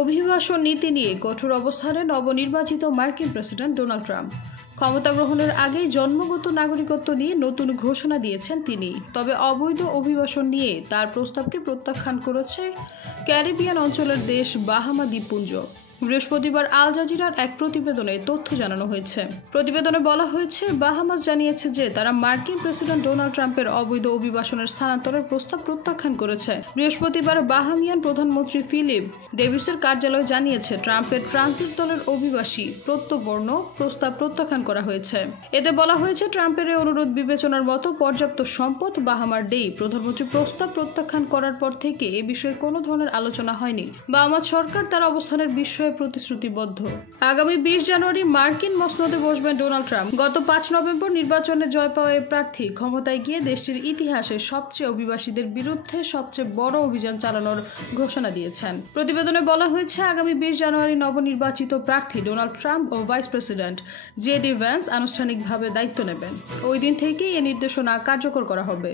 অভিবাসন নীতি নিয়ে কঠোর অবস্থানে নবনির্বাচিত মার্কিন প্রেসিডেন্ট ডোনাল্ড ট্রাম্প। ক্ষমতা গ্রহণের আগেই জন্মগত নাগরিকত্ব নিয়ে নতুন ঘোষণা দিয়েছেন তিনি। তবে অবৈধ অভিবাসন নিয়ে তার প্রস্তাবকে প্রত্যাখ্যান করেছে ক্যারিবিয়ান অঞ্চলের দেশ বাহামা দ্বীপপুঞ্জ। বৃহস্পতিবার আল জাজিরার এক প্রতিবেদনে তথ্য জানানো হয়েছে। প্রতিবেদনে বলা হয়েছে, বাহামাস জানিয়েছে যে তারা মার্কিন প্রেসিডেন্ট ডোনাল্ড ট্রাম্পের অবৈধ অভিবাসনের স্থানান্তরের প্রস্তাব প্রত্যাখ্যান করেছে। বৃহস্পতিবার বাহামিয়ান প্রধানমন্ত্রী ফিলিপ ডেভিসের কার্যালয় জানিয়েছে, ট্রাম্পের ট্রানজিট দলের অভিবাসী প্রত্যর্পণ প্রস্তাব প্রত্যাখ্যান করা হয়েছে। এতে বলা হয়েছে, ট্রাম্পের এই অনুরোধ বিবেচনার মতো পর্যাপ্ত সম্পদ বাহামার নেই। প্রধানমন্ত্রী প্রস্তাব প্রত্যাখ্যান করার পর থেকে এ বিষয়ে কোনো ধরনের আলোচনা হয়নি। বাহামাস সরকার তার অবস্থানের বিষয়ে প্রতিশ্রুতিবদ্ধ। আগামী 20 জানুয়ারি মার্কিন মসনদে বসবেন ডোনাল্ড ট্রাম্প। গত 5 নভেম্বর নির্বাচনে জয় পাওয়া এই প্রার্থী ক্ষমতায় গিয়ে দেশটির ইতিহাসে সবচেয়ে অভিবাসীদের বিরুদ্ধে সবচেয়ে বড় অভিযান চালানোর ঘোষণা দিয়েছেন। প্রতিবেদনে বলা হয়েছে, আগামী 20 জানুয়ারি নবনির্বাচিত প্রার্থী ডোনাল্ড ট্রাম্প ও ভাইস প্রেসিডেন্ট জেডি ভ্যান্স আনুষ্ঠানিকভাবে দায়িত্ব নেবেন। ওই দিন থেকেই এ নির্দেশনা কার্যকর করা হবে।